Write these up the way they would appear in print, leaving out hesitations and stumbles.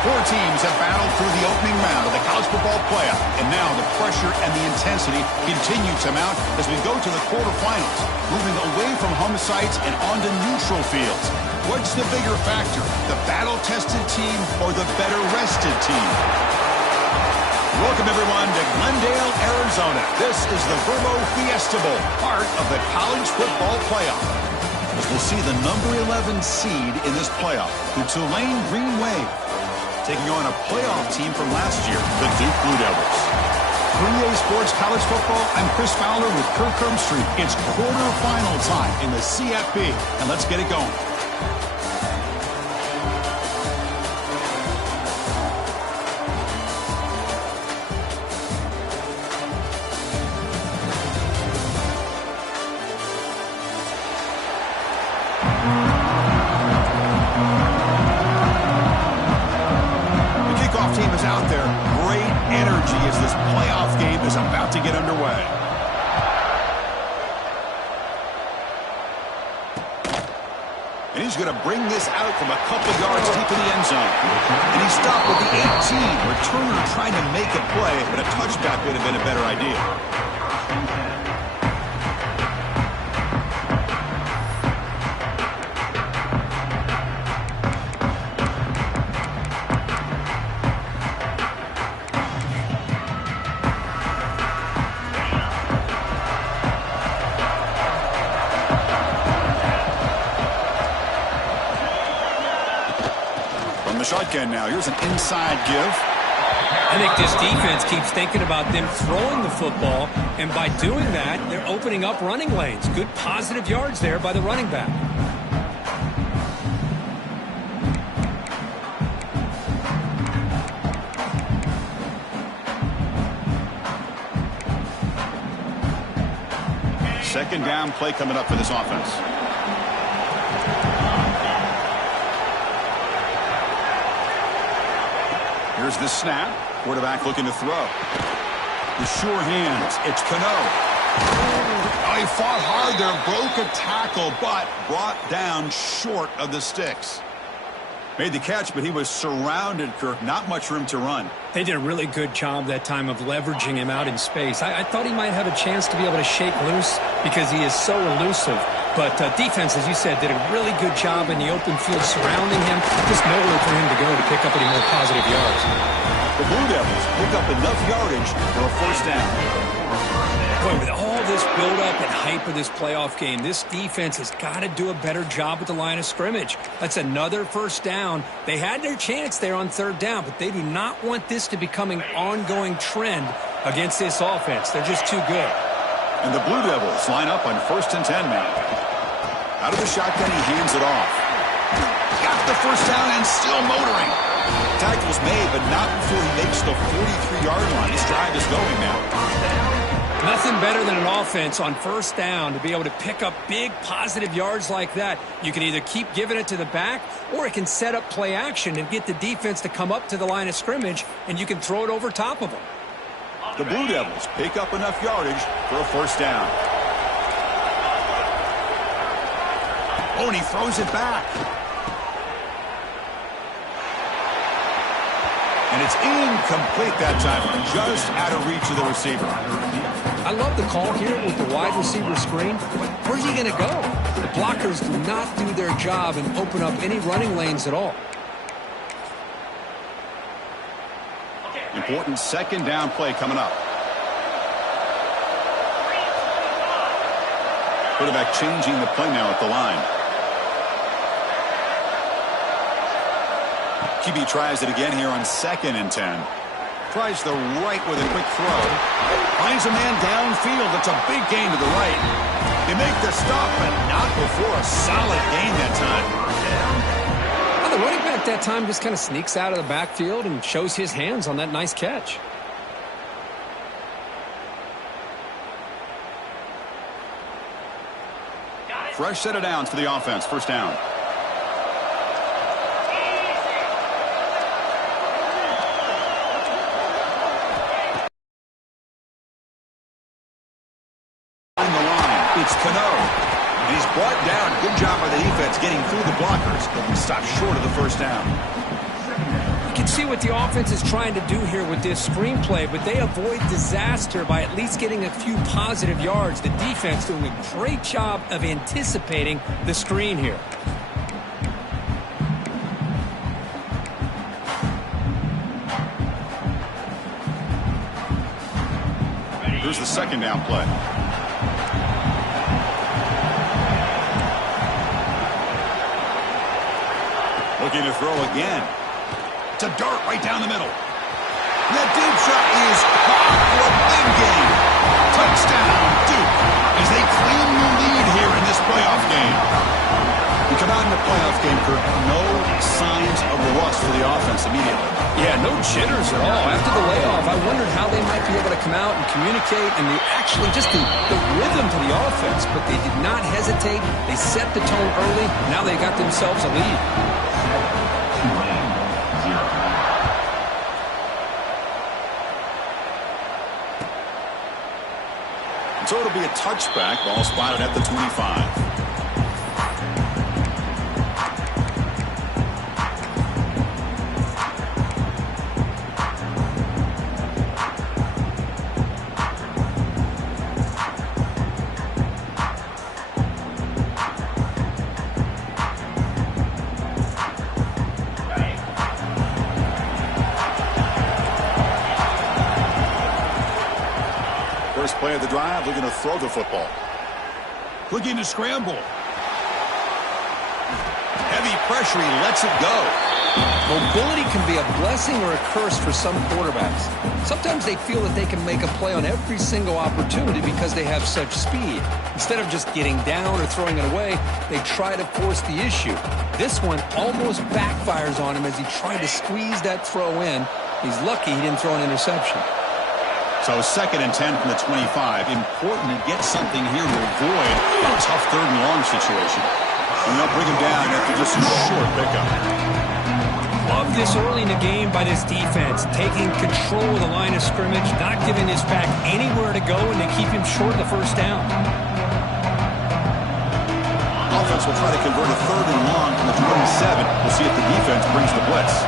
Four teams have battled through the opening round of the college football playoff, and now the pressure and the intensity continue to mount as we go to the quarterfinals, moving away from home sites and onto neutral fields. What's the bigger factor, the battle-tested team or the better-rested team? Welcome, everyone, to Glendale, Arizona. This is the Verbo Fiesta Bowl, part of the college football playoff. As we'll see the number 11 seed in this playoff, the Tulane Green Wave, taking on a playoff team from last year, the Duke Blue Devils. For EA Sports College Football, I'm Chris Fowler with Kirk Herbstreit. It's quarterfinal time in the CFP, and let's get it going. About to get underway. And he's going to bring this out from a couple yards deep in the end zone. And he stopped with the 18. Returner trying to make a play, but a touchback would have been a better idea. Shotgun now. Here's an inside give. I think this defense keeps thinking about them throwing the football, and by doing that, they're opening up running lanes. Good positive yards there by the running back. Second down play coming up for this offense. Here's the snap. Quarterback looking to throw. The sure hands. It's Cano. Oh, he fought hard there. Broke a tackle, but brought down short of the sticks. Made the catch, but he was surrounded, Kirk. Not much room to run. They did a really good job that time of leveraging him out in space. I thought he might have a chance to be able to shake loose because he is so elusive. But defense, as you said, did a really good job in the open field surrounding him. Just nowhere for him to go to pick up any more positive yards. The Blue Devils picked up enough yardage for a first down. Boy, with all this build-up and hype of this playoff game, this defense has got to do a better job at the line of scrimmage. That's another first down. They had their chance there on third down, but they do not want this to become an ongoing trend against this offense. They're just too good. And the Blue Devils line up on 1st and 10 now. Out of the shotgun, he hands it off. Got the first down and still motoring. Tackle's made, but not before he makes the 43-yard line. His drive is going now. Nothing better than an offense on first down to be able to pick up big positive yards like that. You can either keep giving it to the back, or it can set up play action and get the defense to come up to the line of scrimmage, and you can throw it over top of them. The Blue Devils pick up enough yardage for a first down. Oh, and he throws it back. And it's incomplete that time, just out of reach of the receiver. I love the call here with the wide receiver screen. Where's he going to go? The blockers do not do their job and open up any running lanes at all. Important second down play coming up. Quarterback changing the play now at the line. QB tries it again here on 2nd and 10. Tries the right with a quick throw. Finds a man downfield. It's a big gain to the right. They make the stop, but not before a solid gain that time. Well, the running back that time just kind of sneaks out of the backfield and shows his hands on that nice catch. Fresh set of downs for the offense. First down. It's Cano. And he's brought down. Good job by the defense getting through the blockers, but he stopped short of the first down. You can see what the offense is trying to do here with this screenplay, but they avoid disaster by at least getting a few positive yards. The defense doing a great job of anticipating the screen here. Here's the second down play. Looking to throw again. It's a dart right down the middle. That deep shot is caught for a big gain. Touchdown, Duke, as they claim the lead here in this playoff game. We come out in the playoff game, Kirk, no signs of rust for the offense immediately. Yeah, no jitters at all. After the layoff, I wondered how they might be able to come out and communicate and actually just the rhythm to the offense. But they did not hesitate. They set the tone early. Now they got themselves a lead. So it'll be a touchback. Ball spotted at the 25. First play of the drive, looking to throw the football. Looking to scramble. Heavy pressure, he lets it go. Mobility can be a blessing or a curse for some quarterbacks. Sometimes they feel that they can make a play on every single opportunity because they have such speed. Instead of just getting down or throwing it away, they try to force the issue. This one almost backfires on him as he tried to squeeze that throw in. He's lucky he didn't throw an interception. So 2nd and 10 from the 25. Important to get something here to avoid a tough 3rd and long situation. And they'll bring him down after just a short pickup. Love this early in the game by this defense. Taking control of the line of scrimmage, not giving this back anywhere to go, and they keep him short of the first down. Offense will try to convert a 3rd and long from the 27. We'll see if the defense brings the blitz.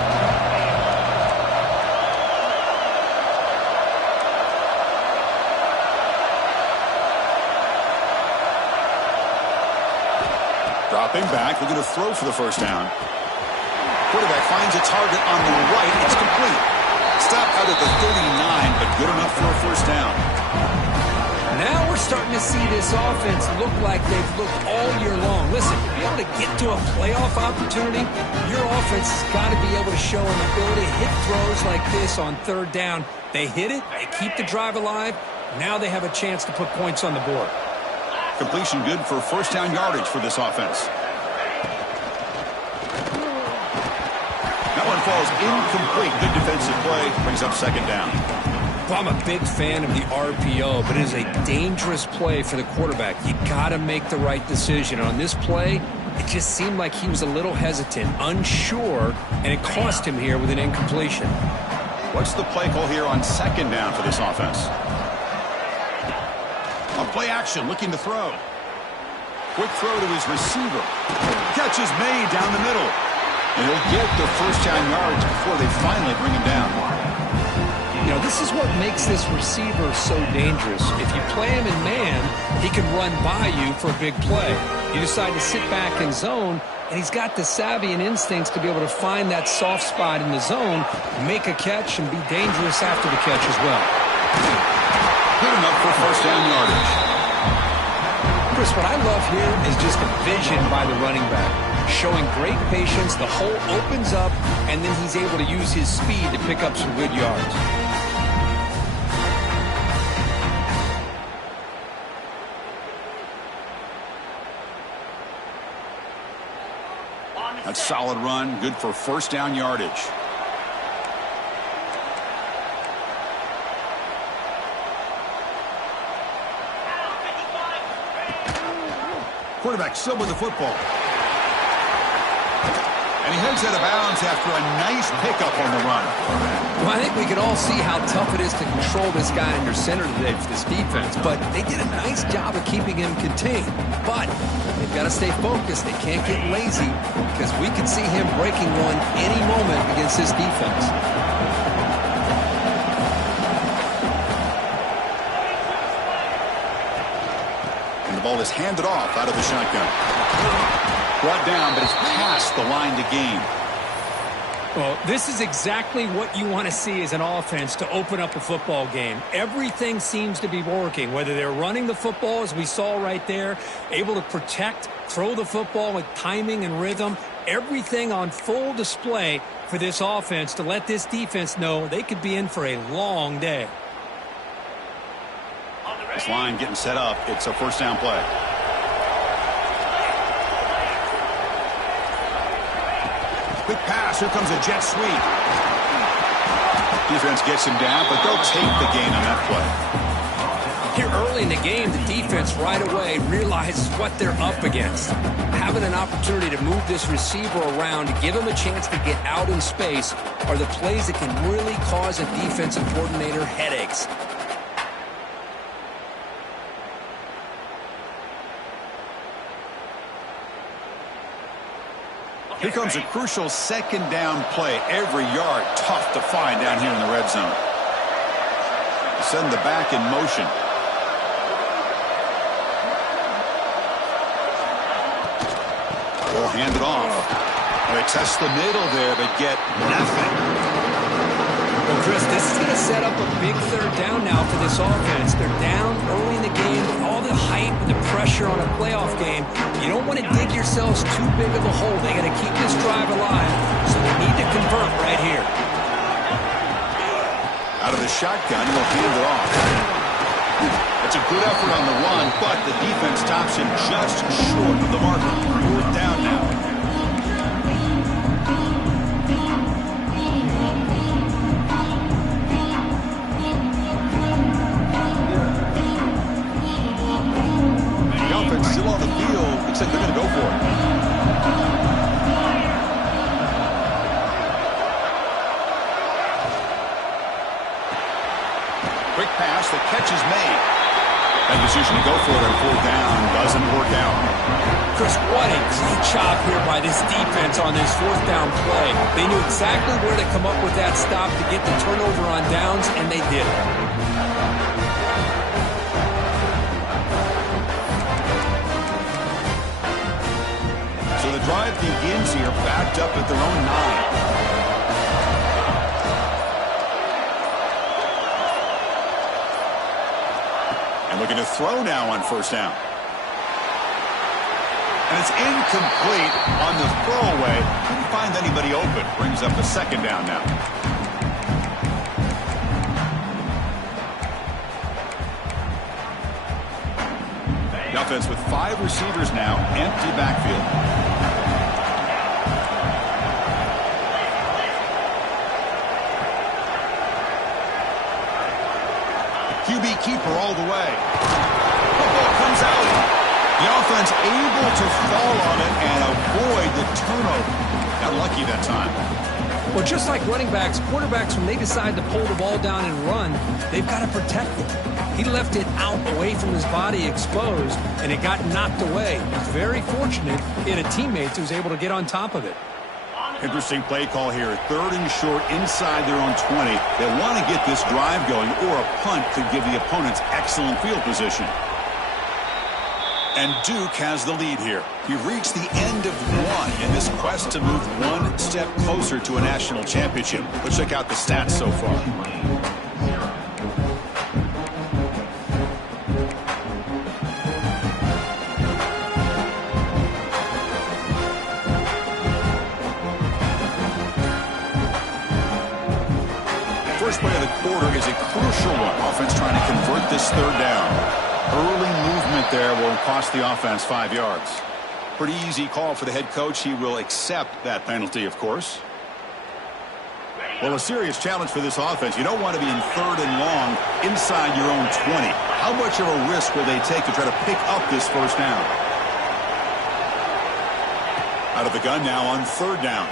Dropping back, looking to throw for the first down. Quarterback finds a target on the right. It's complete. Stop out at the 39, but good enough for a first down. Now we're starting to see this offense look like they've looked all year long. Listen, to be able to get to a playoff opportunity, your offense has got to be able to show an ability to hit throws like this on 3rd down. They hit it, they keep the drive alive. Now they have a chance to put points on the board. Completion good for first down yardage for this offense. That one falls incomplete. Good defensive play. Brings up 2nd down. Well, I'm a big fan of the RPO, but it is a dangerous play for the quarterback. You got to make the right decision. On this play, it just seemed like he was a little hesitant, unsure, and it cost him here with an incompletion. What's the play call here on 2nd down for this offense? On play action, looking to throw. Quick throw to his receiver. Catch is made down the middle. And he'll get the first down yards before they finally bring him down. You know, this is what makes this receiver so dangerous. If you play him in man, he can run by you for a big play. You decide to sit back in zone, and he's got the savvy and instincts to be able to find that soft spot in the zone, make a catch, and be dangerous after the catch as well. Good enough for first down yardage. Chris, what I love here is just the vision by the running back. Showing great patience, the hole opens up, and then he's able to use his speed to pick up some good yards. A solid run, good for first down yardage. Quarterback still with the football. And And he heads out of bounds after a nice pickup on the run. Well, I think we can all see how tough it is to control this guy under center today for this defense, but they did a nice job of keeping him contained. But they've got to stay focused. They can't get lazy because we could see him breaking one any moment against this defense. And the ball is handed off out of the shotgun. Brought down, but it's past the line to gain. Well, this is exactly what you want to see as an offense to open up a football game. Everything seems to be working, whether they're running the football, as we saw right there, able to protect, throw the football with timing and rhythm, everything on full display for this offense to let this defense know they could be in for a long day. This line getting set up. It's a first down play. Quick pass. Here comes a jet sweep. Defense gets him down, but they'll take the gain on that play. Here early in the game, the defense right away realizes what they're up against. Having an opportunity to move this receiver around to give him a chance to get out in space are the plays that can really cause a defensive coordinator headaches. Here comes a crucial second down play. Every yard tough to find down here in the red zone. Send the back in motion. Ball handed off. They test the middle there, but get nothing. Well, Chris, this is going to set up a big third down now for this offense. They're down early in the game with all the hype and the pressure on a playoff game. You don't want to dig yourselves too big of a hole. They got to keep this drive alive, so they need to convert right here. Out of the shotgun, he'll hand it off. It's a good effort on the run, but the defense stops him just short of the marker. Fourth down now. Still on the field, except they're going to go for it. Quick pass, the catch is made. That decision to go for it on fourth down doesn't work out. Chris, what a great job here by this defense on this fourth down play. They knew exactly where to come up with that stop to get the turnover on downs, and they did it. Drive begins here, backed up at their own 9. And looking to throw now on first down. And it's incomplete on the throwaway. Couldn't find anybody open. Brings up a second down now. The offense with 5 receivers now, empty backfield. QB keeper all the way. Football comes out. The offense able to fall on it and avoid the turnover. Got lucky that time. Well, just like running backs, quarterbacks, when they decide to pull the ball down and run, they've got to protect it. He left it out away from his body exposed, and it got knocked away. He's very fortunate he had a teammate who was able to get on top of it. Interesting play call here. Third and short inside their own 20. They want to get this drive going, or a punt could give the opponents excellent field position. And Duke has the lead here. We've reached the end of one in this quest to move one step closer to a national championship. Let's check out the stats so far. First play of the quarter is a crucial one. Offense trying to convert this third down. Early movement there will cost the offense 5 yards. Pretty easy call for the head coach. He will accept that penalty, of course. Well, a serious challenge for this offense. You don't want to be in third and long inside your own 20. How much of a risk will they take to try to pick up this first down? Out of the gun now on third down.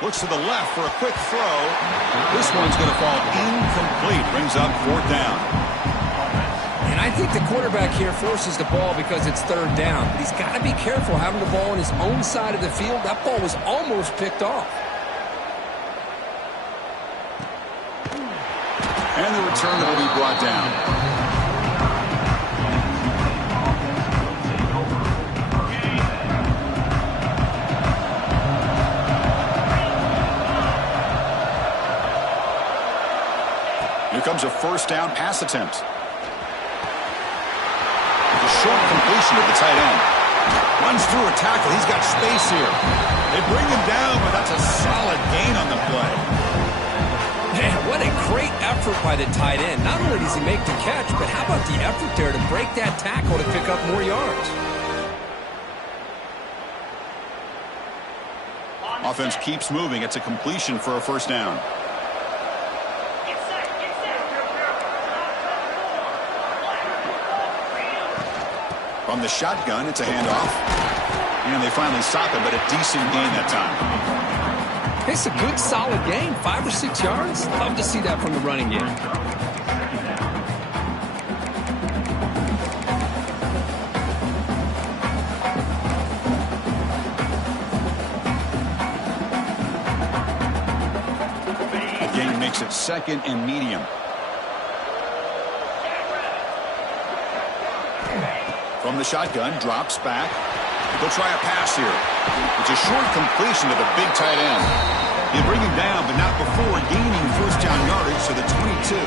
Looks to the left for a quick throw. This one's going to fall incomplete. Brings up fourth down. And I think the quarterback here forces the ball because it's third down. But he's got to be careful having the ball on his own side of the field. That ball was almost picked off. And the return will be brought down. Here comes a first down pass attempt. The short completion to the tight end. Runs through a tackle. He's got space here. They bring him down, but that's a solid gain on the play. Man, what a great effort by the tight end. Not only does he make the catch, but how about the effort there to break that tackle to pick up more yards? Offense keeps moving. It's a completion for a first down. From the shotgun, it's a handoff. And they finally stop it, but a decent gain that time. It's a good, solid gain. 5 or 6 yards. Love to see that from the running game. The gain makes it second and medium. From the shotgun, drops back. They'll try a pass here. It's a short completion to the big tight end. They bring him down, but not before gaining first down yardage to the 22.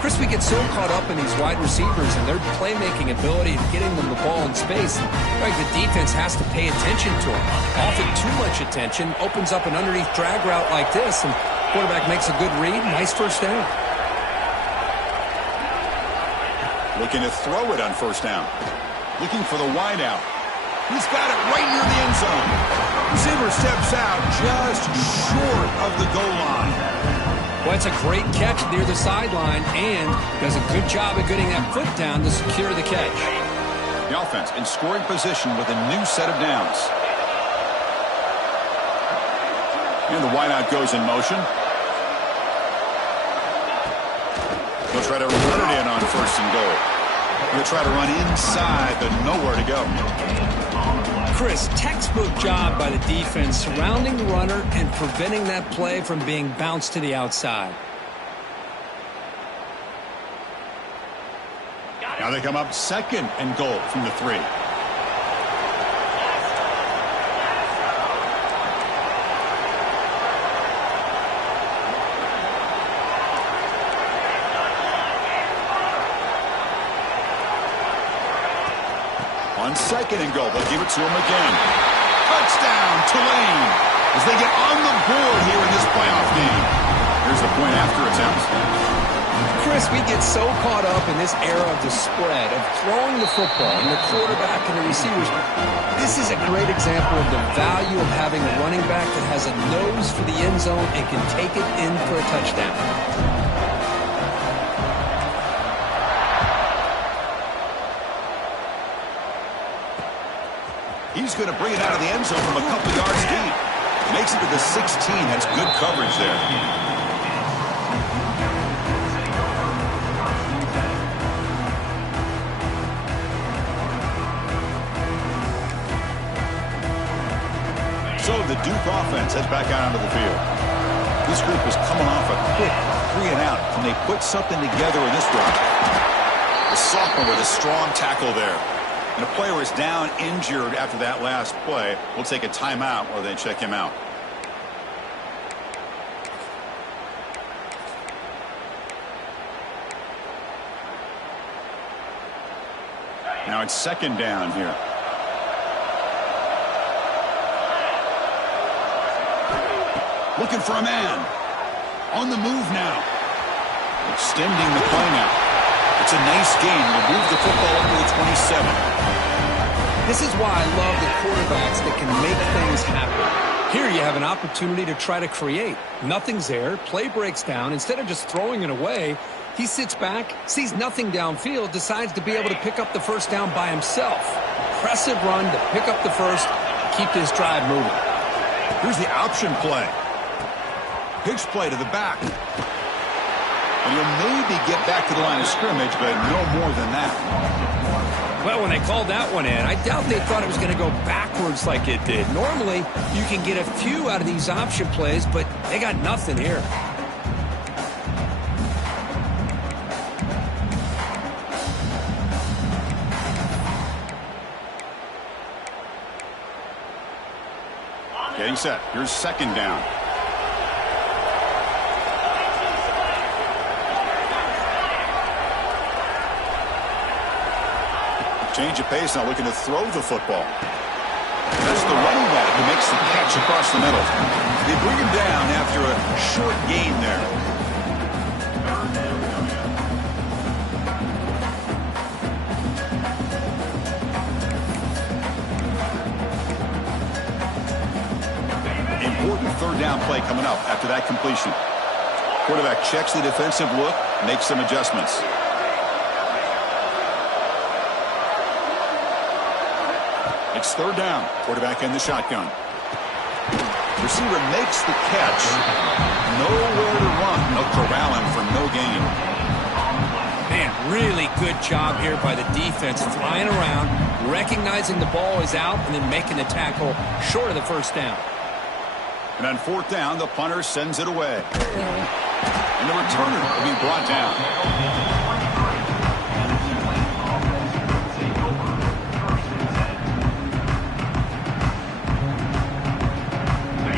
Chris, we get so caught up in these wide receivers and their playmaking ability and getting them the ball in space. Right, the defense has to pay attention to them. Often too much attention opens up an underneath drag route like this, and quarterback makes a good read. Nice first down. Looking to throw it on first down. Looking for the wide out. He's got it right near the end zone. Receiver steps out just short of the goal line. Well, it's a great catch near the sideline and does a good job of getting that foot down to secure the catch. The offense in scoring position with a new set of downs. And the wideout goes in motion. They'll try to run it in on first and goal. They'll try to run inside, but nowhere to go. Chris, textbook job by the defense surrounding the runner and preventing that play from being bounced to the outside. Now they come up second and goal from the 3. On second and goal, they'll give it to him again. Touchdown, Tulane, as they get on the board here in this playoff game. Here's the point after attempt. Chris, we get so caught up in this era of the spread, of throwing the football, and the quarterback and the receivers. This is a great example of the value of having a running back that has a nose for the end zone and can take it in for a touchdown. He's going to bring it out of the end zone from a couple yards deep. Makes it to the 16. That's good coverage there. So the Duke offense heads back out onto the field. This group is coming off a quick 3 and out. Can they put something together in this run? The sophomore with a strong tackle there. And a player is down injured after that last play. We'll take a timeout while they check him out. Now it's second down here. Looking for a man. On the move now. Extending the play now. It's a nice game. We'll move the football up to the 27. This is why I love the quarterbacks that can make things happen. Here you have an opportunity to try to create. Nothing's there. Play breaks down. Instead of just throwing it away, he sits back, sees nothing downfield, decides to be able to pick up the first down by himself. Impressive run to pick up the first, keep this drive moving. Here's the option play. Pitch play to the back. And he'll maybe get back to the line of scrimmage, but no more than that. Well, when they called that one in, I doubt they thought it was going to go backwards like it did. Normally, you can get a few out of these option plays, but they got nothing here. Getting set. Here's second down. Change of pace, now looking to throw the football. That's the running back who makes the catch across the middle. They bring him down after a short gain there. Important third down play coming up after that completion. Quarterback checks the defensive look, makes some adjustments. It's third down. Quarterback in the shotgun. Receiver makes the catch. Nowhere to run. They'll corral him for no gain. Man, really good job here by the defense, flying around, recognizing the ball is out, and then making the tackle short of the first down. And on fourth down, the punter sends it away. And the returner will be brought down.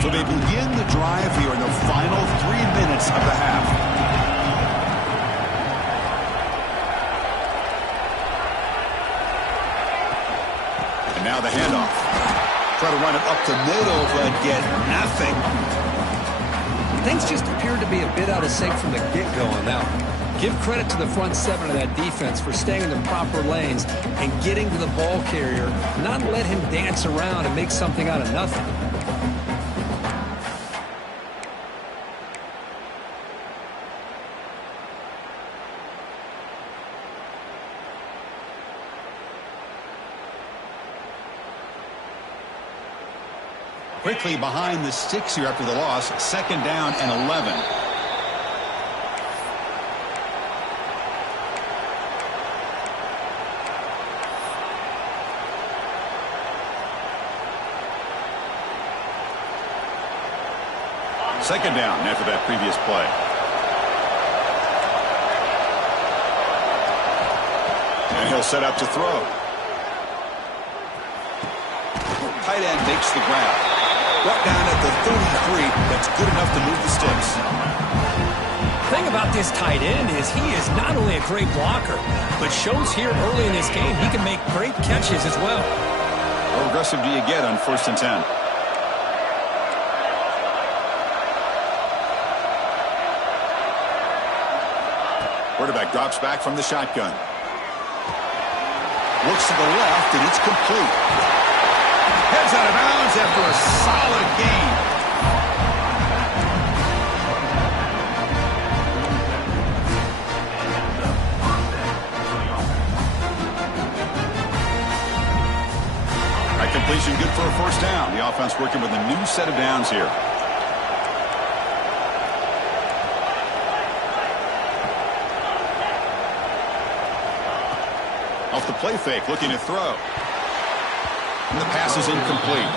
So they begin the drive here in the final 3 minutes of the half. And now the handoff. Try to run it up the middle, but get nothing. Things just appeared to be a bit out of sync from the get-go on that one. Give credit to the front seven of that defense for staying in the proper lanes and getting to the ball carrier, not let him dance around and make something out of nothing. Quickly behind the sticks here after the loss. Second down and 11. Second down after that previous play. And he'll set up to throw. Tight end makes the grab. Brought down at the 33. That's good enough to move the sticks. The thing about this tight end is he is not only a great blocker, but shows here early in this game he can make great catches as well. How aggressive do you get on 1st and 10? Quarterback drops back from the shotgun. Looks to the left, and it's complete. Heads out of bounds after a solid gain. That completion good for a first down. The offense working with a new set of downs here. Off the play fake, looking to throw. And the pass is incomplete.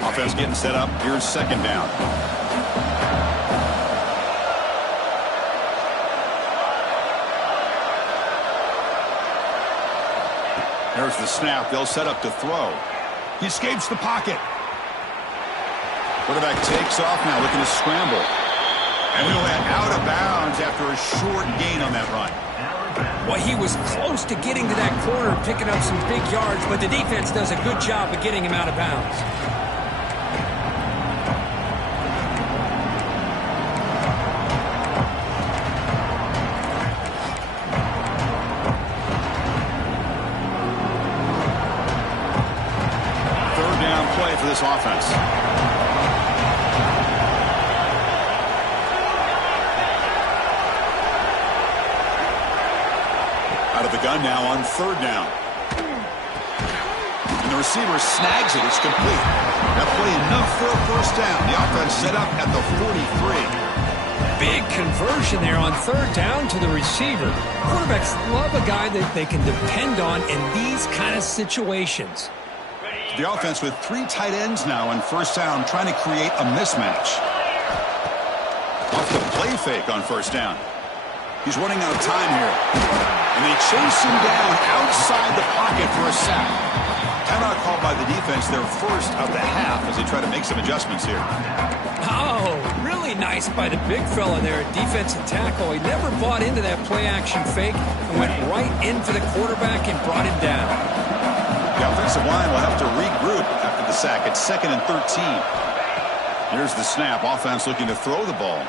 Offense getting set up. Here's second down. There's the snap. They'll set up to throw. He escapes the pocket. Quarterback takes off now, looking to scramble. And he'll head out of bounds after a short gain on that run. Well, he was close to getting to that corner, picking up some big yards, but the defense does a good job of getting him out of bounds. Third down play for this offense. Out of the gun now on third down. And the receiver snags it. It's complete. That play enough for a first down. The offense set up at the 43. Big conversion there on third down to the receiver. Quarterbacks love a guy that they can depend on in these kind of situations. The offense with 3 tight ends now on first down, trying to create a mismatch. Off the play fake on first down. He's running out of time here. And they chase him down outside the pocket for a sack. Timeout called by the defense, their first of the half, as they try to make some adjustments here. Oh, really nice by the big fella there at defensive tackle. He never bought into that play-action fake and went right in for the quarterback and brought him down. The offensive line will have to regroup after the sack. It's 2nd and 13. Here's the snap. Offense looking to throw the ball.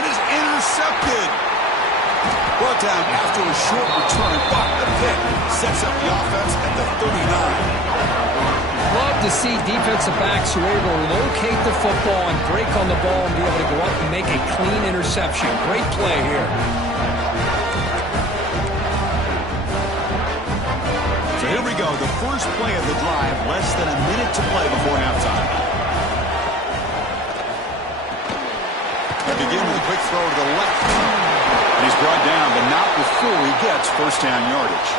And it's intercepted. Brought down after a short return, but the pick sets up the offense at the 39. Love to see defensive backs who are able to locate the football and break on the ball and be able to go up and make a clean interception. Great play here. So here we go, the first play of the drive, less than a minute to play before halftime. They begin with a quick throw to the left. And he's brought down, but not before he gets first down yardage.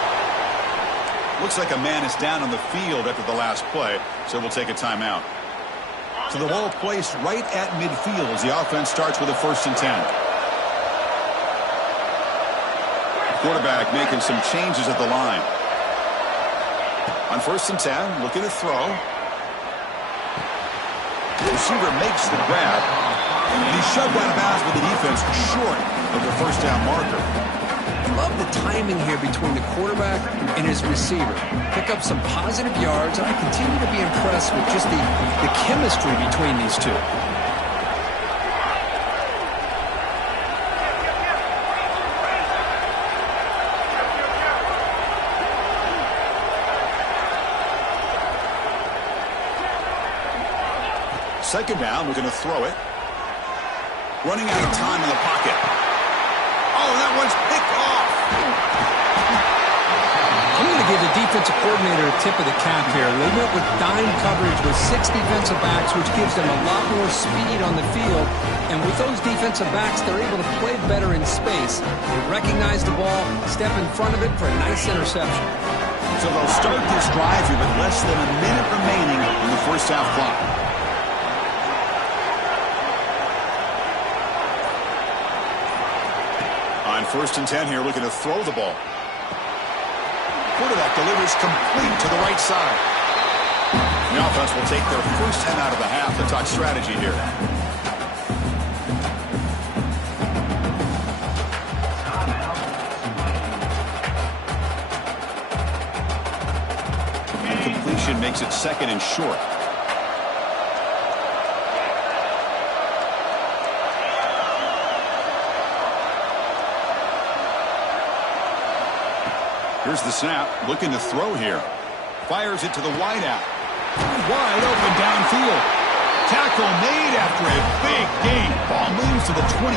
Looks like a man is down on the field after the last play, so we'll take a timeout. So the ball placed right at midfield as the offense starts with a 1st and 10. Quarterback making some changes at the line. On 1st and 10, looking to throw. The receiver makes the grab. And he's shoved out of bounds with the defense short of the first down marker. Love the timing here between the quarterback and his receiver. Pick up some positive yards, and I continue to be impressed with just the chemistry between these two. Second down, we're going to throw it. Running out of time in the pocket. Oh, that one's picked off. I'm going to give the defensive coordinator a tip of the cap here. They went with dime coverage with 6 defensive backs, which gives them a lot more speed on the field. And with those defensive backs, they're able to play better in space. They recognize the ball, step in front of it for a nice interception. So they'll start this drive here with less than a minute remaining in the first half clock. On 1st and 10 here, looking to throw the ball. Quarterback delivers complete to the right side. The offense will take their first 10 out of the half to talk strategy here. Completion makes it 2nd and short. Here's the snap, looking to throw here. Fires it to the wideout. Wide open downfield. Tackle made after a big gain. Ball moves to the 21.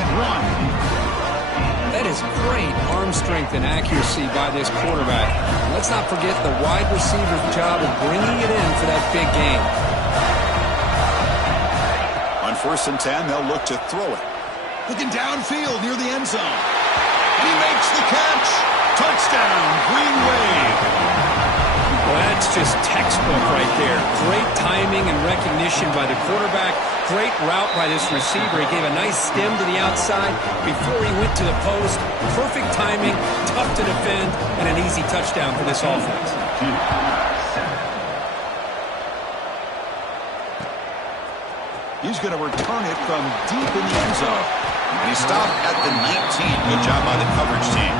That is great arm strength and accuracy by this quarterback. Let's not forget the wide receiver's job of bringing it in for that big gain. On 1st and 10, they'll look to throw it. Looking downfield near the end zone. And he makes the catch. Touchdown, Green Wave. Well, that's just textbook right there. Great timing and recognition by the quarterback. Great route by this receiver. He gave a nice stem to the outside before he went to the post. Perfect timing, tough to defend, and an easy touchdown for this offense. He's going to return it from deep in the end zone. And he stopped at the 19. Good job by the coverage team.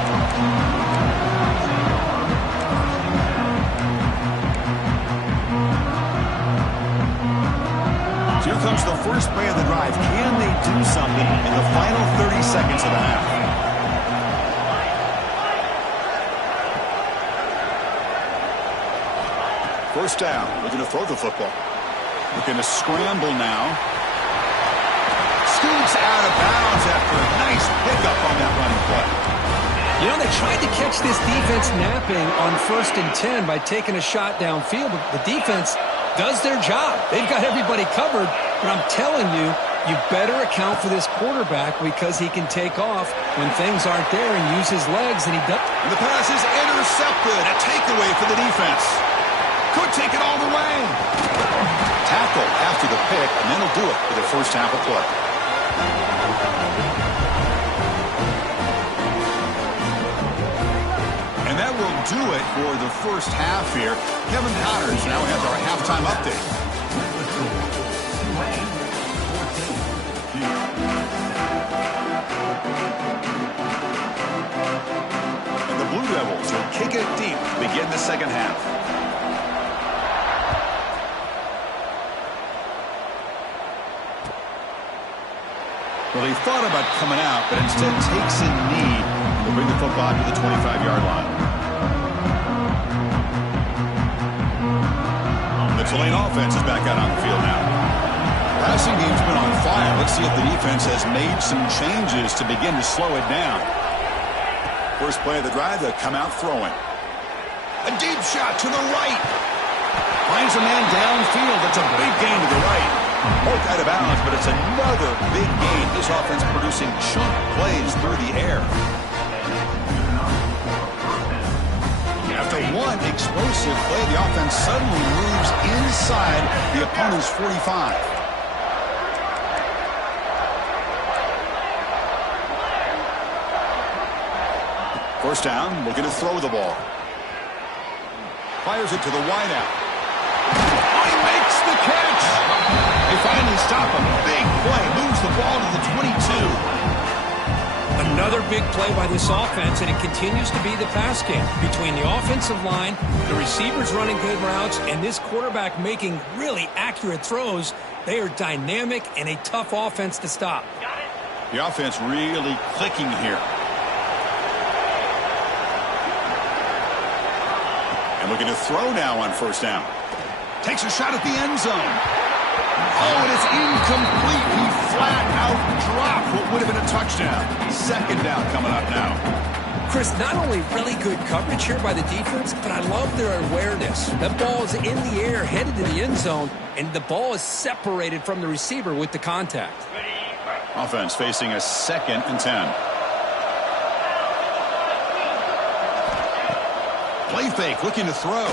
Here comes the first play of the drive. Can they do something in the final 30 seconds of the half? First down. Looking to throw the football. Looking to scramble now. Scoots out of bounds after a nice pickup on that running play. You know, they tried to catch this defense napping on 1st and 10 by taking a shot downfield, but the defense does their job. They've got everybody covered, but I'm telling you, you better account for this quarterback because he can take off when things aren't there and use his legs, and he does. And the pass is intercepted. A takeaway for the defense. Could take it all the way. Tackle after the pick, and then he'll do it for the first half of play. And that will do it for the first half here. Kevin Connors now has our halftime update. And the Blue Devils will kick it deep to begin the second half. Well, he thought about coming out, but instead takes a knee to bring the football to the 25-yard line. The Tulane offense is back out on the field now. Passing game's been on fire. Let's see if the defense has made some changes to begin to slow it down. First play of the drive, they'll come out throwing. A deep shot to the right. Finds a man downfield. That's a big gain to the right. Both out of bounds, but it's another big gain. This offense producing chunk plays through the air. After one explosive play, the offense suddenly moves inside the opponent's 45. First down, looking to throw the ball. Fires it to the wideout. Oh, he makes the catch! They finally stop a big play. Moves the ball to the 22. Another big play by this offense, and it continues to be the pass game. Between the offensive line, the receivers running good routes, and this quarterback making really accurate throws, they are dynamic and a tough offense to stop. The offense really clicking here. And looking to throw now on first down. Takes a shot at the end zone. Oh, and it's incomplete. He flat out dropped what would have been a touchdown. Second down coming up now. Chris, not only really good coverage here by the defense, but I love their awareness. That ball is in the air, headed to the end zone, and the ball is separated from the receiver with the contact. Offense facing a 2nd and 10. Play fake, looking to throw.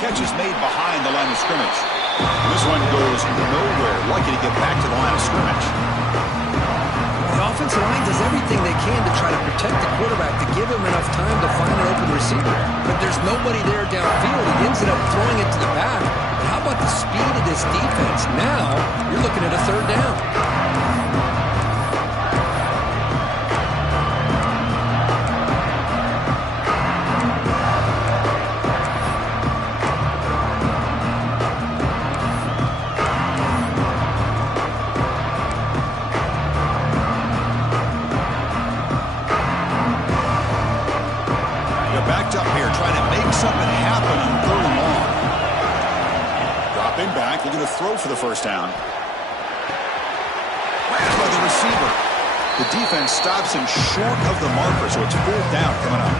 Catch is made behind the line of scrimmage. This one goes nowhere. Lucky to get back to the line of scrimmage. The offensive line does everything they can to try to protect the quarterback to give him enough time to find an open receiver. But there's nobody there downfield. He ends up throwing it to the back. But how about the speed of this defense? Now you're looking at a 3rd down. Something happen on 3rd and long. Dropping back, looking to throw for the first down. Ran by the receiver. The defense stops him short of the marker, so it's 4th down coming up.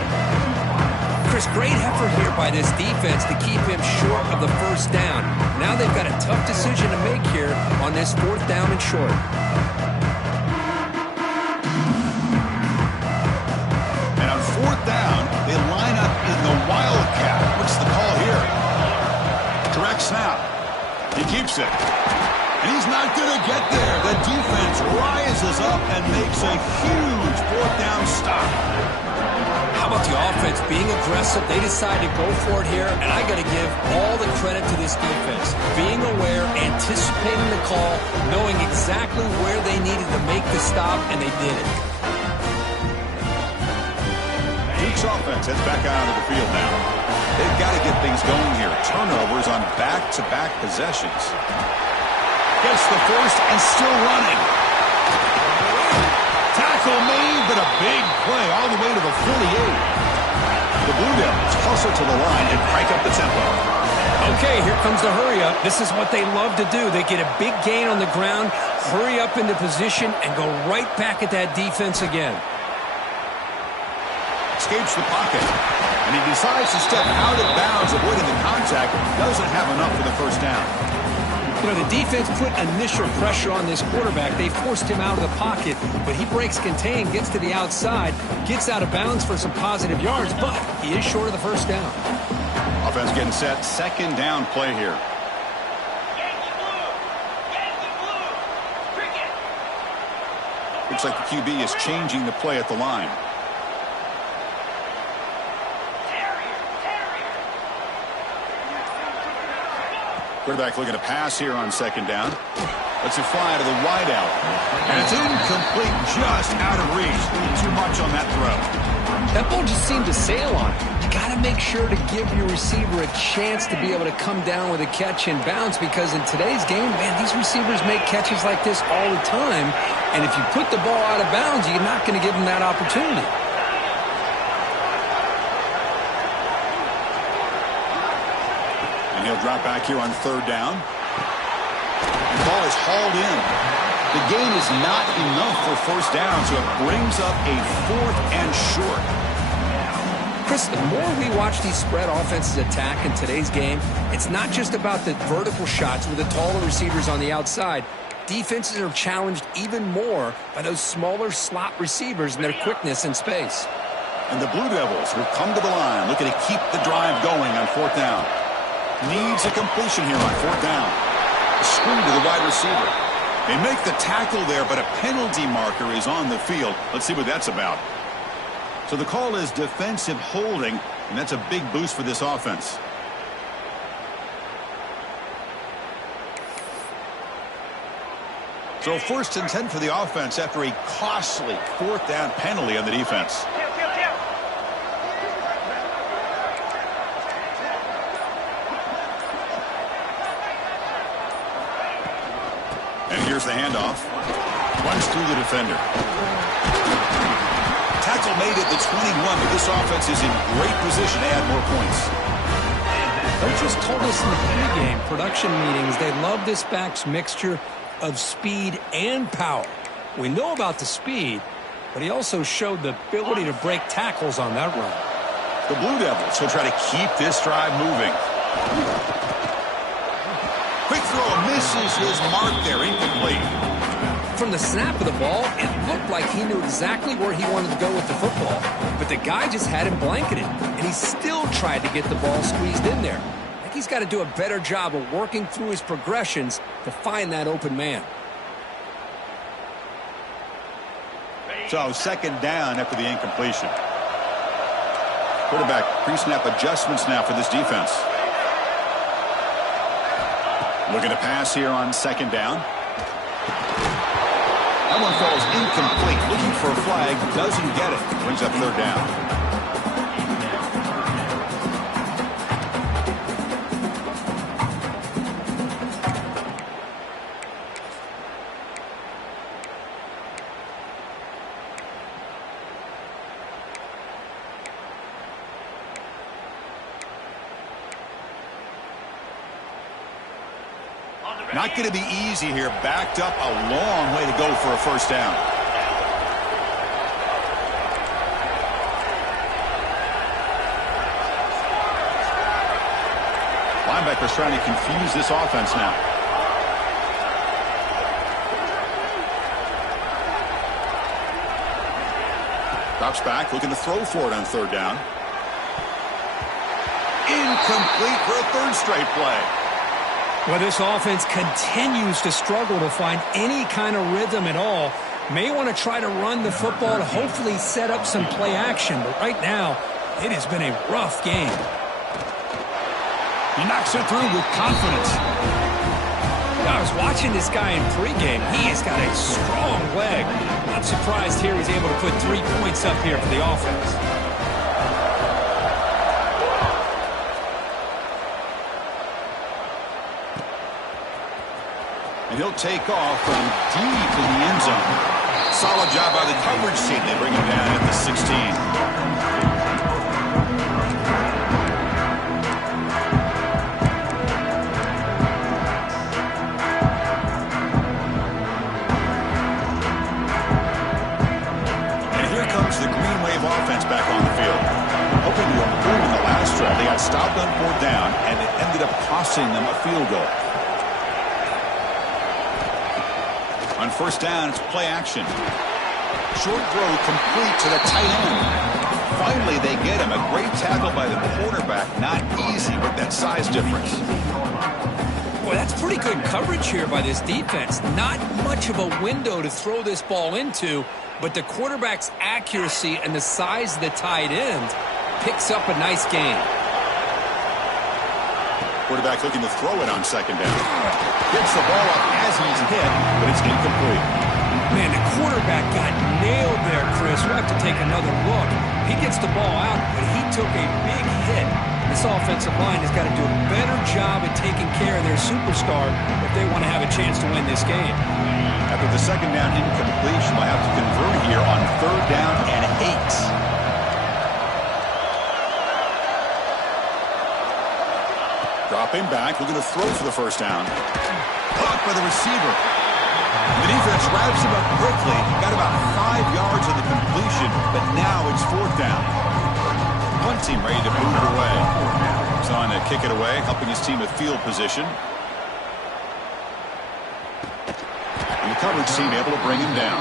Chris, great effort here by this defense to keep him short of the first down. Now they've got a tough decision to make here on this 4th down and short. And on 4th down, they line up in the Wildcat. What's the call here? Direct snap. He keeps it. And he's not going to get there. The defense rises up and makes a huge 4th down stop. How about the offense being aggressive? They decide to go for it here, and I got to give all the credit to this defense. Being aware, anticipating the call, knowing exactly where they needed to make the stop, and they did it. Duke's offense heads back out onto the field now. They've got to get things going here. Turnovers on back-to-back possessions. Gets the first and still running. Tackle made, but a big play all the way to the 48. The Blue Devils hustle to the line and crank up the tempo. Okay, here comes the hurry up. This is what they love to do. They get a big gain on the ground, hurry up into position, and go right back at that defense again. escapes the pocket. And he decides to step out of bounds, avoiding the contact. Doesn't have enough for the first down. You know, the defense put initial pressure on this quarterback. They forced him out of the pocket, but he breaks contain, gets to the outside, gets out of bounds for some positive yards, but he is short of the first down. Offense getting set. Second down play here. Looks like the QB is changing the play at the line. Quarterback looking to pass here on second down. Lets it fly to the wideout. And it's incomplete, just out of reach. Too much on that throw. That ball just seemed to sail on it. You got to make sure to give your receiver a chance to be able to come down with a catch and bounce, because in today's game, man, these receivers make catches like this all the time. And if you put the ball out of bounds, you're not going to give them that opportunity. And he'll drop back here on third down. The ball is hauled in. The gain is not enough for first down, so it brings up a 4th and short. Chris, the more we watch these spread offenses attack in today's game, it's not just about the vertical shots with the taller receivers on the outside. Defenses are challenged even more by those smaller slot receivers and their quickness in space. And the Blue Devils will come to the line, looking to keep the drive going on 4th down. Needs a completion here on 4th down. A screen to the wide receiver. They make the tackle there, but a penalty marker is on the field. Let's see what that's about. So the call is defensive holding, and that's a big boost for this offense. So 1st and 10 for the offense after a costly 4th down penalty on the defense. And here's the handoff. Runs through the defender. Tackle made at the 21, but this offense is in great position to add more points. Coaches told us in the pregame production meetings they love this back's mixture of speed and power. We know about the speed, but he also showed the ability to break tackles on that run. The Blue Devils will try to keep this drive moving. Quick throw, misses his mark there, incomplete. From the snap of the ball, it looked like he knew exactly where he wanted to go with the football, but the guy just had him blanketed, and he still tried to get the ball squeezed in there. I think he's got to do a better job of working through his progressions to find that open man. So second down after the incompletion. Quarterback pre-snap adjustments now for this defense. Looking to pass here on second down. That one falls incomplete. Looking for a flag. Doesn't get it. Brings up third down. Not going to be easy here. Backed up a long way to go for a first down. Linebackers trying to confuse this offense now. Drops back, looking to throw for it on third down. Incomplete for a third straight play. Well, this offense continues to struggle to find any kind of rhythm at all. May want to try to run the football to hopefully set up some play action, but right now, it has been a rough game. He knocks it through with confidence. I was watching this guy in pregame. He has got a strong leg. Not surprised here he's able to put 3 points up here for the offense. And he'll take off from deep in the end zone. Solid job by the coverage team. They bring him down at the 16. And here comes the Green Wave offense back on the field. extra. They got stopped on 4th down, and it ended up costing them a field goal. On 1st down, it's play action. Short throw complete to the tight end. Finally, they get him. A great tackle by the quarterback. Not easy with that size difference. Boy, that's pretty good coverage here by this defense. Not much of a window to throw this ball into, but the quarterback's accuracy and the size of the tight end picks up a nice gain. Quarterback looking to throw it on 2nd down. Gets the ball up as he's hit, but it's incomplete. Man, the quarterback got nailed there, Chris. We'll have to take another look. He gets the ball out, but he took a big hit. This offensive line has got to do a better job at taking care of their superstar if they want to have a chance to win this game. After the 2nd down incompletion, they'll have to convert here on 3rd down and 8. Dropping back, looking to throw for the 1st down. Caught by the receiver. The defense wraps him up quickly. Got about 5 yards of the completion, but now it's 4th down. One team ready to move it away. He's on to kick it away, helping his team with field position. And the coverage team able to bring him down.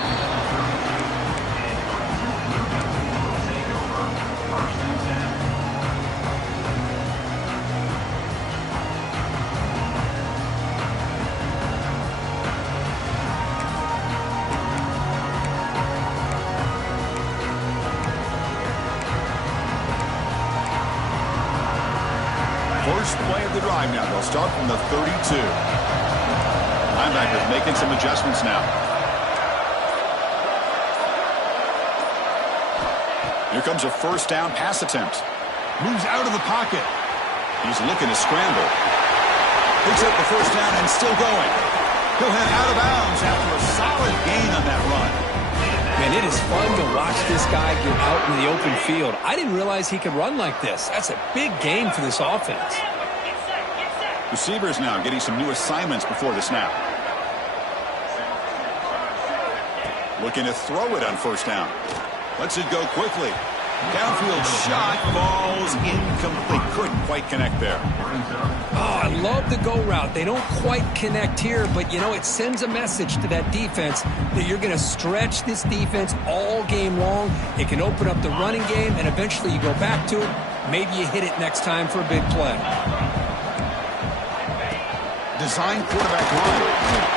First play of the drive now. They'll start from the 32. Linebackers making some adjustments now. Here comes a 1st down pass attempt. Moves out of the pocket. He's looking to scramble. Picks up the 1st down and still going. He'll head out of bounds after a solid gain on that run. Man, it is fun to watch this guy get out in the open field. I didn't realize he could run like this. That's a big gain for this offense. Receivers now getting some new assignments before the snap. Looking to throw it on 1st down. Lets it go quickly. Downfield shot falls incomplete. Couldn't quite connect there. Oh, I love the go route. They don't quite connect here, but, you know, it sends a message to that defense that you're going to stretch this defense all game long. It can open up the running game, and eventually you go back to it. Maybe you hit it next time for a big play. Design quarterback run.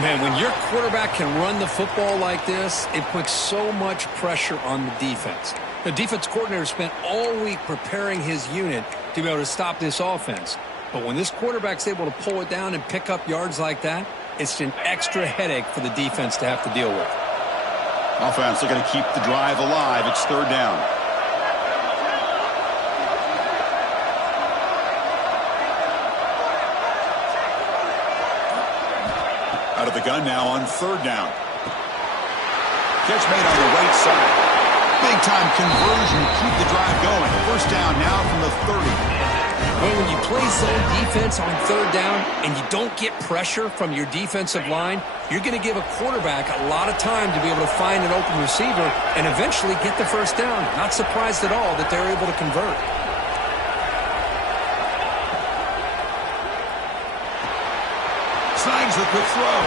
Man, when your quarterback can run the football like this, it puts so much pressure on the defense. The defense coordinator spent all week preparing his unit to be able to stop this offense. But when this quarterback's able to pull it down and pick up yards like that, it's an extra headache for the defense to have to deal with. Offense looking to keep the drive alive. It's 3rd down. Out of the gun now on 3rd down. Catch made on the right side. Big time conversion to keep the drive going. 1st down now from the 30. Well, when you play zone defense on 3rd down and you don't get pressure from your defensive line, you're going to give a quarterback a lot of time to be able to find an open receiver and eventually get the 1st down. Not surprised at all that they're able to convert. Slides the quick throw.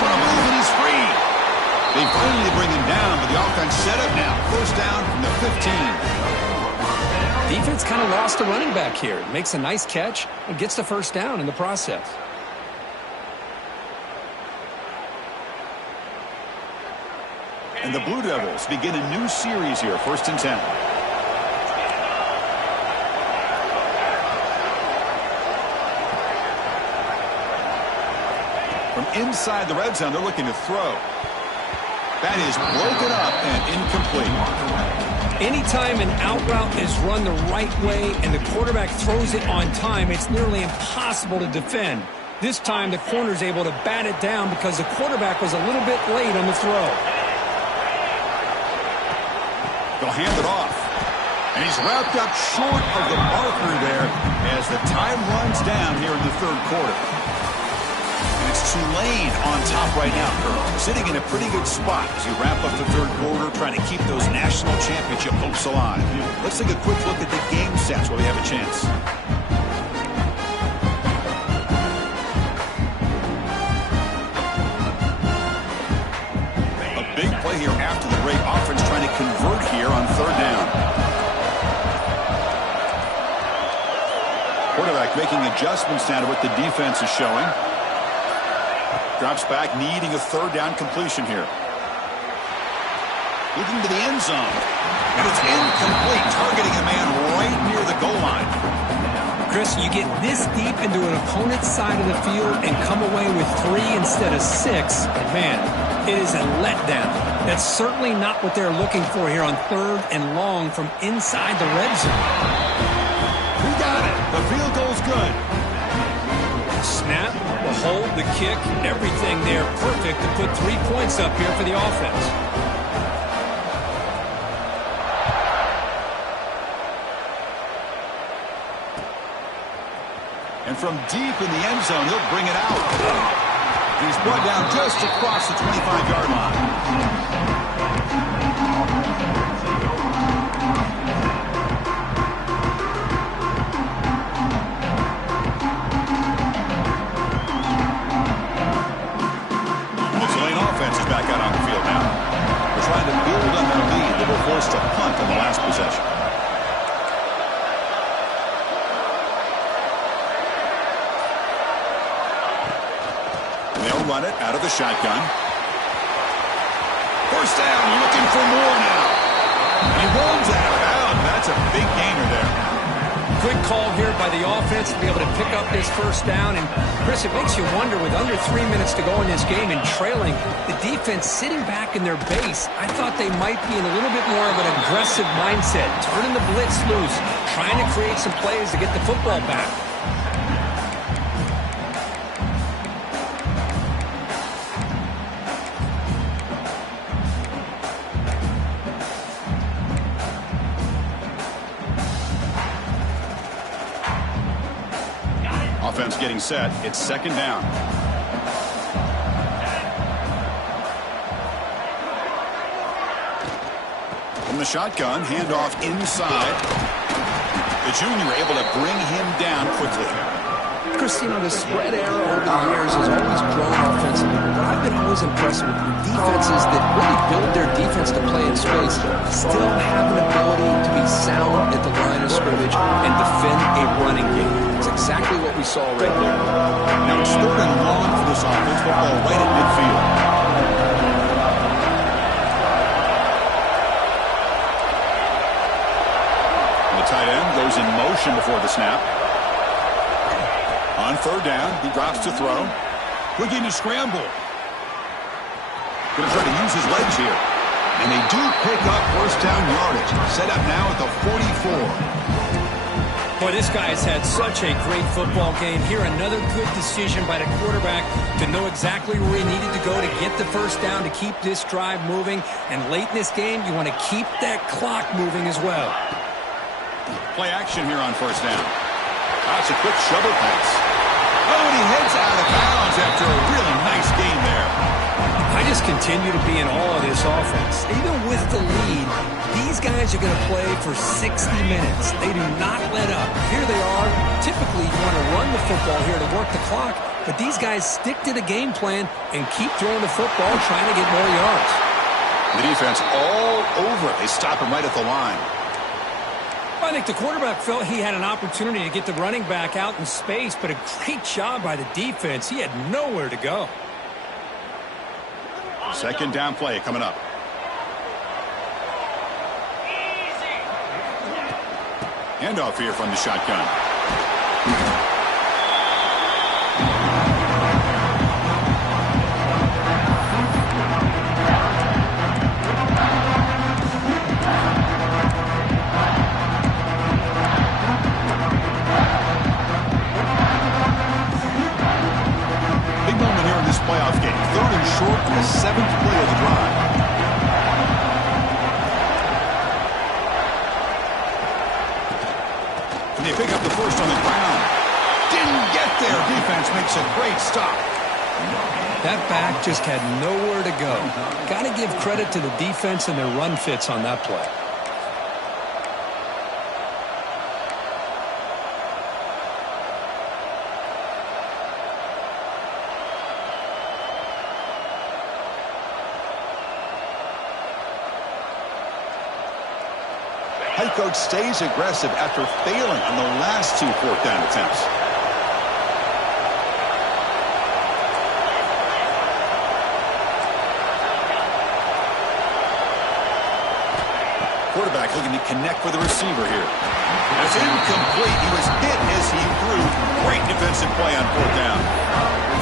On a move and he's free. They finally bring him down, but the offense set up now. 1st down from the 15. Defense kind of lost the running back here. Makes a nice catch and gets the 1st down in the process. And the Blue Devils begin a new series here. 1st and 10. From inside the red zone, they're looking to throw. That is broken up and incomplete. Anytime an out route is run the right way and the quarterback throws it on time, it's nearly impossible to defend. This time, the corner's able to bat it down because the quarterback was a little bit late on the throw. They'll hand it off. And he's wrapped up short of the marker there as the time runs down here in the 3rd quarter. And it's Tulane on top right now, Curl. Sitting in a pretty good spot as you wrap up the third quarter, trying to keep those national championship hopes alive. Let's take a quick look at the game stats while we have a chance. A big play here after the break. Offense trying to convert here on third down. Quarterback making adjustments now to what the defense is showing. Drops back, needing a third down completion here. Looking to the end zone. And it's incomplete, targeting a man right near the goal line. Chris, you get this deep into an opponent's side of the field and come away with 3 instead of 6. And man, it is a letdown. That's certainly not what they're looking for here on third and long from inside the red zone. We got it. The field goal's good. Snap, the hold, the kick, everything there perfect to put 3 points up here for the offense. And from deep in the end zone, he'll bring it out. He's brought down just across the 25-yard line. Back out on the field now. They're trying to build on their lead. They were forced to punt on the last possession. And they'll run it out of the shotgun. First down, looking for more now. He runs out of bounds. That's a big gainer there. Good call here by the offense to be able to pick up this first down. And, Chris, it makes you wonder, with under 3 minutes to go in this game and trailing, the defense sitting back in their base, I thought they might be in a little bit more of an aggressive mindset, turning the blitz loose, trying to create some plays to get the football back. Offense getting set. It's second down. From the shotgun, handoff inside. The junior able to bring him down quickly. Christina, the spread arrow over the years has always grown offensively, but I've been always impressed with the defenses that really build their defense to play in space, still have an ability to be sound at the line of scrimmage and defend a running game. It's exactly what we saw right there. Now it's third and long for this offense, football right at midfield. The tight end goes in motion before the snap. On third down, he drops to throw. Looking to scramble. Going to try to use his legs here. And they do pick up first down yardage. Set up now at the 44. Boy, this guy has had such a great football game. Here, another good decision by the quarterback to know exactly where he needed to go to get the first down, to keep this drive moving. And late in this game, you want to keep that clock moving as well. Play action here on first down. That's a quick shovel pass. Oh, and he heads out of bounds after a really nice game there. I just continue to be in awe of this offense. Even with the lead, these guys are going to play for 60 minutes. They do not let up. Here they are. Typically, you want to run the football here to work the clock, but these guys stick to the game plan and keep throwing the football, trying to get more yards. The defense all over it. They stop him right at the line. I think the quarterback felt he had an opportunity to get the running back out in space, but a great job by the defense. He had nowhere to go. Second down play coming up. Handoff here from the shotgun. Playoff game. Third and short on the 7th play of the drive. And they pick up the first on the ground. Didn't get there. Defense makes a great stop. That back just had nowhere to go. Got to give credit to the defense and their run fits on that play. Head coach stays aggressive after failing on the last 2 fourth down attempts. Quarterback looking to connect with the receiver here. It's incomplete. He was hit as he threw. Great defensive play on 4th down.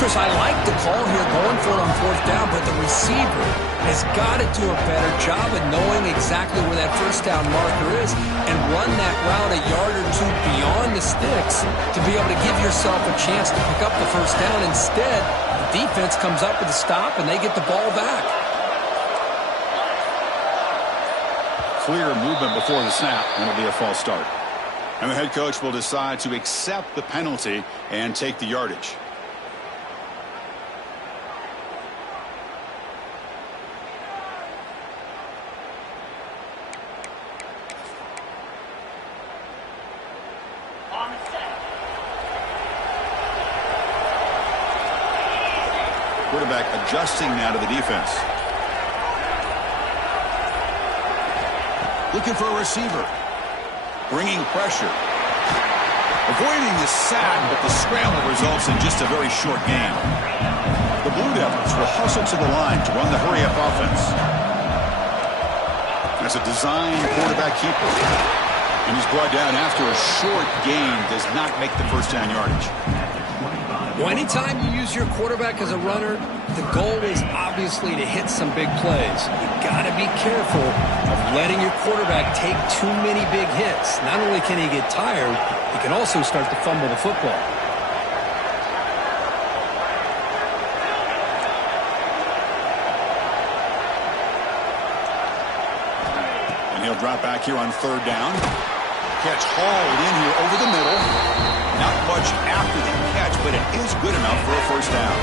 Chris, I like the call here going for it on 4th down, but the receiver has got to do a better job of knowing exactly where that 1st down marker is and run that route a yard or 2 beyond the sticks to be able to give yourself a chance to pick up the 1st down. Instead, the defense comes up with a stop and they get the ball back. Clear movement before the snap, and it'll be a false start. And the head coach will decide to accept the penalty and take the yardage. Quarterback adjusting now to the defense. Looking for a receiver. Bringing pressure. Avoiding the sack, but the scramble results in just a very short game. The Blue Devils will hustle to the line to run the hurry-up offense. That's a design quarterback keeper. And he's brought down after a short gain. Does not make the 1st down yardage. Well, anytime you use your quarterback as a runner, the goal is obviously to hit some big plays. You've got to be careful of letting your quarterback take too many big hits. Not only can he get tired, he can also start to fumble the football. And he'll drop back here on 3rd down. Catch hauled in here over the middle. Not much after the catch, but it is good enough for a 1st down.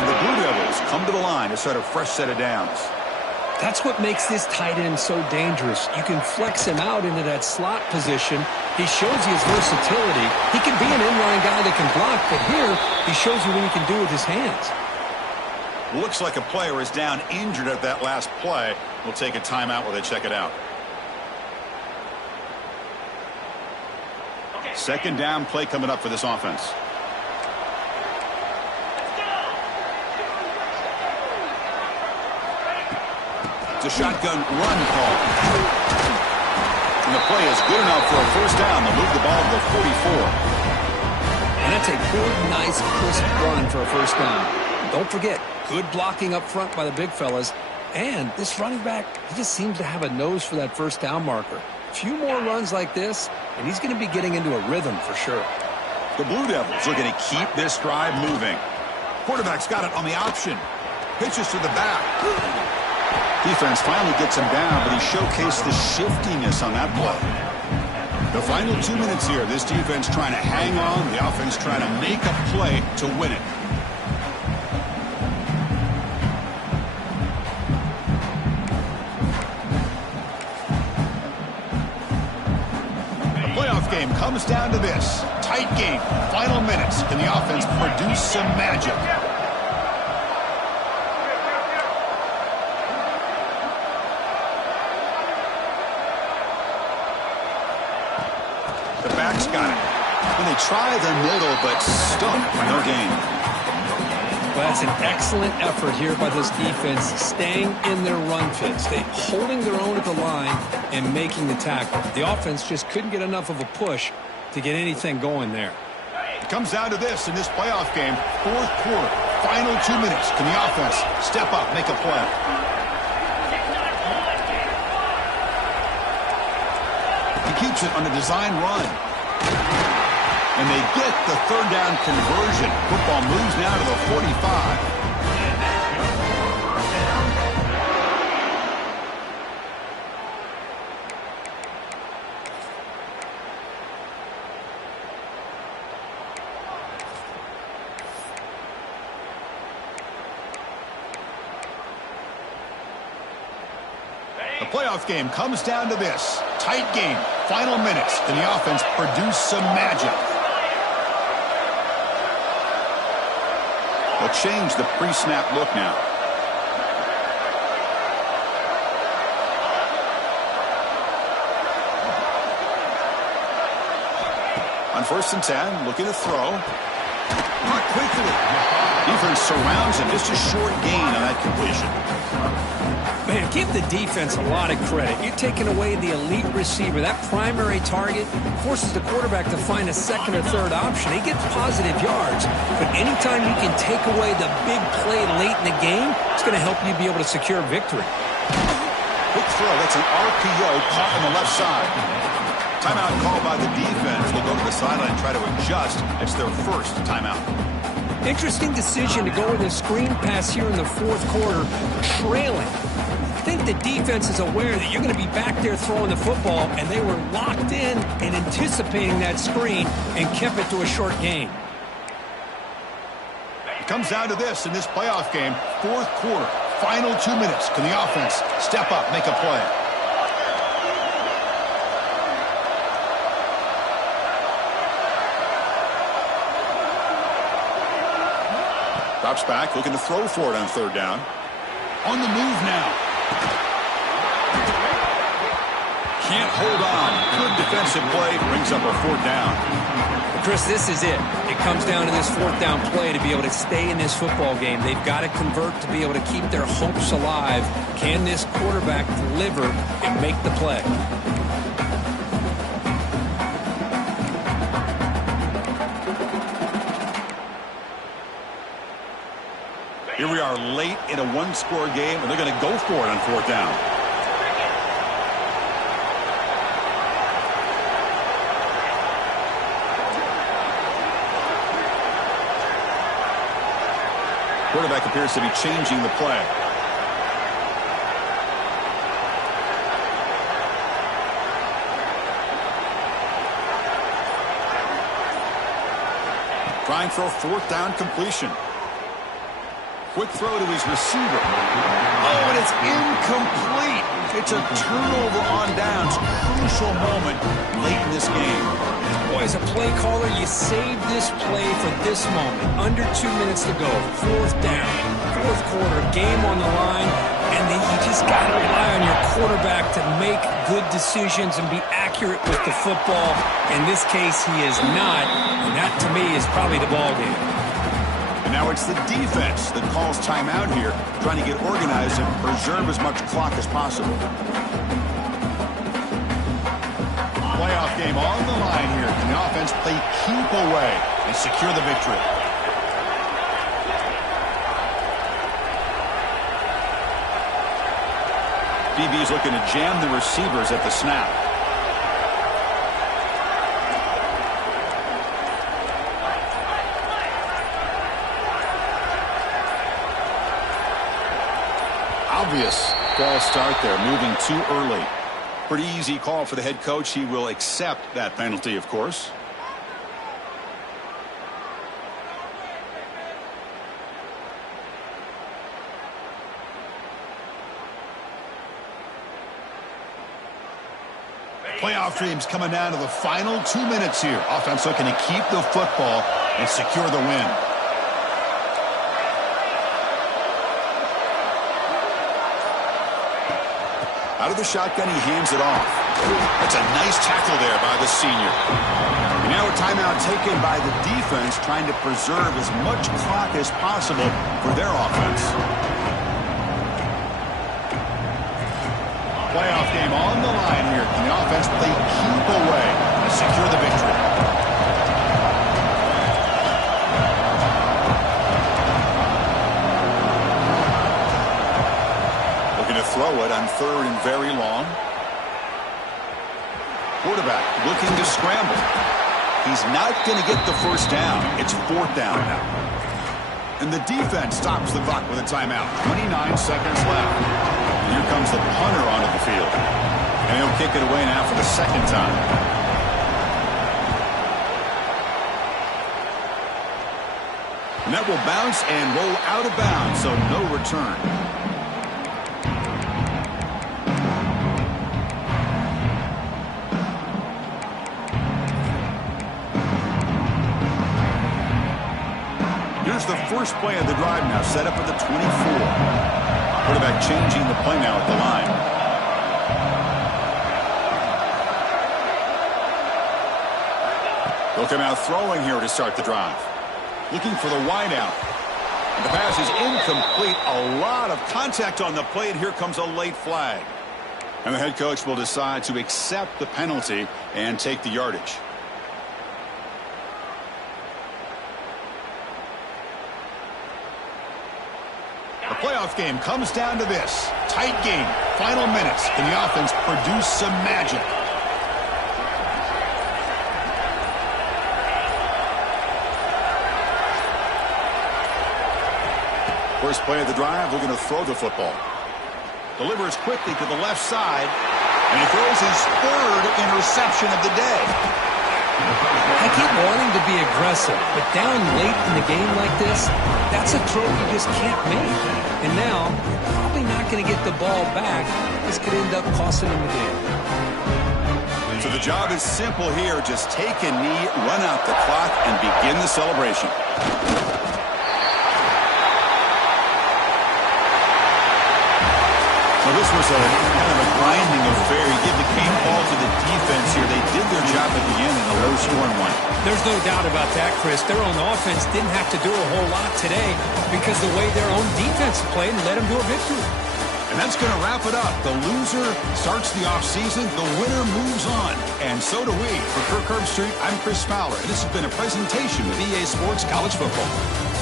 And the Blue Devils come to the line to start a fresh set of downs. That's what makes this tight end so dangerous. You can flex him out into that slot position. He shows you his versatility. He can be an inline guy that can block, but here he shows you what he can do with his hands. Looks like a player is down injured at that last play. We'll take a timeout while they check it out. 2nd down play coming up for this offense. It's a shotgun run call. And the play is good enough for a 1st down. They'll move the ball to the 44. And that's a good, nice, crisp run for a 1st down. Don't forget, good blocking up front by the big fellas. And this running back, he just seems to have a nose for that 1st down marker. A few more runs like this, and he's going to be getting into a rhythm for sure. The Blue Devils are going to keep this drive moving. Quarterback's got it on the option. Pitches to the back. Defense finally gets him down, but he showcased the shiftiness on that play. The final 2 minutes here. This defense trying to hang on. The offense trying to make a play to win it. Game comes down to this. Tight game. Final minutes. Can the offense produce some magic? The back's got it. And they try the middle, but stuck for no gain. Well, that's an excellent effort here by this defense, staying in their run fits, holding their own at the line and making the tackle. The offense just couldn't get enough of a push to get anything going there. It comes down to this in this playoff game. 4th quarter, final 2 minutes. Can the offense step up, make a play? He keeps it on a design run. And they get the 3rd down conversion. Football moves now to the 45. The playoff game comes down to this. Tight game. Final minutes. Can the offense produce some magic? They'll change the pre-snap look now. On 1st and 10, looking to throw. Caught quickly. Defense surrounds him. Just a short gain on that completion. Man, give the defense a lot of credit. You're taking away the elite receiver. That primary target forces the quarterback to find a second or third option. He gets positive yards, but anytime you can take away the big play late in the game, it's going to help you be able to secure victory. Quick throw. That's an RPO caught on the left side. Timeout called by the defense. They'll go to the sideline and try to adjust. It's their first timeout. Interesting decision to go with a screen pass here in the 4th quarter, trailing. I think the defense is aware that you're going to be back there throwing the football, and they were locked in and anticipating that screen and kept it to a short gain. It comes down to this in this playoff game, 4th quarter, final 2 minutes. Can the offense step up, make a play? Drops back, looking to throw for it on 3rd down. On the move now. Can't hold on. Good defensive play. Brings up a 4th down. Well, Chris, this is it. It comes down to this 4th down play to be able to stay in this football game. They've got to convert to be able to keep their hopes alive. Can this quarterback deliver and make the play? Here we are late in a 1-score game, and they're going to go for it on 4th down. Quarterback appears to be changing the play. Trying for a 4th down completion. Quick throw to his receiver. Oh, and it's incomplete. It's a turnover on downs. Crucial moment late in this game. Boy, as a play caller, you save this play for this moment. Under 2 minutes to go. 4th down. 4th quarter. Game on the line. And then you just got to rely on your quarterback to make good decisions and be accurate with the football. In this case, he is not. And that, to me, is probably the ball game. And now it's the defense that calls timeout here, trying to get organized and preserve as much clock as possible. Playoff game on the line here. Can the offense play keep away and secure the victory? DB's looking to jam the receivers at the snap. Obvious false start there, moving too early. Pretty easy call for the head coach. He will accept that penalty, of course. Playoff dreams coming down to the final 2 minutes here. Offense looking to keep the football and secure the win. Out of the shotgun, he hands it off. That's a nice tackle there by the senior. And now a timeout taken by the defense, trying to preserve as much clock as possible for their offense. Playoff game on the line here. Can the offense play keep away and secure the victory? Throw it on 3rd and very long. Quarterback looking to scramble. He's not going to get the 1st down. It's 4th down now. And the defense stops the clock with a timeout. 29 seconds left. And here comes the punter onto the field. And he'll kick it away now for the 2nd time. And that will bounce and roll out of bounds, so no return. first play of the drive now set up at the 24. Quarterback changing the play now at the line. He'll come out throwing here to start the drive. Looking for the wideout. And the pass is incomplete. A lot of contact on the play, and here comes a late flag. And the head coach will decide to accept the penalty and take the yardage. The playoff game comes down to this. Tight game. Final minutes. Can the offense produce some magic? First play of the drive, we're going to throw the football. Delivers quickly to the left side, and he throws his third interception of the day. I keep wanting to be aggressive, but down late in the game like this, that's a throw you just can't make. And now, you're probably not going to get the ball back. This could end up costing him the game. So the job is simple here. Just take a knee, run out the clock, and begin the celebration. So this was a kind of a grinding affair. You give the game ball to the defense here. They did their job at the end in a low-scoring one. There's no doubt about that, Chris. Their own offense didn't have to do a whole lot today because the way their own defense played led them to a victory. And that's going to wrap it up. The loser starts the offseason. The winner moves on. And so do we. For Kirk Herbstreit, I'm Chris Fowler. And this has been a presentation of EA Sports College Football.